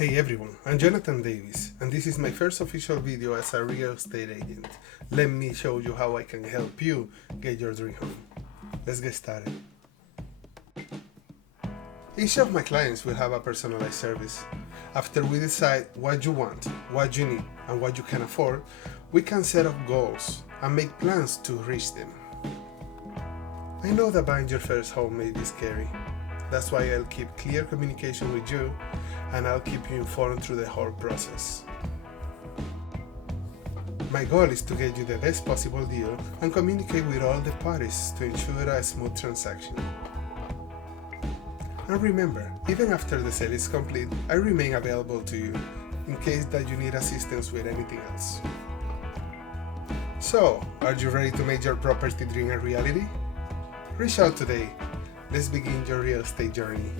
Hey everyone, I'm Jhonatan Davis, and this is my first official video as a real estate agent. Let me show you how I can help you get your dream home. Let's get started. Each of my clients will have a personalized service. After we decide what you want, what you need, and what you can afford, we can set up goals and make plans to reach them. I know that buying your first home may be scary. That's why I'll keep clear communication with you, and I'll keep you informed through the whole process. My goal is to get you the best possible deal and communicate with all the parties to ensure a smooth transaction. And remember, even after the sale is complete, I remain available to you in case that you need assistance with anything else. So, are you ready to make your property dream a reality? Reach out today. Let's begin your real estate journey.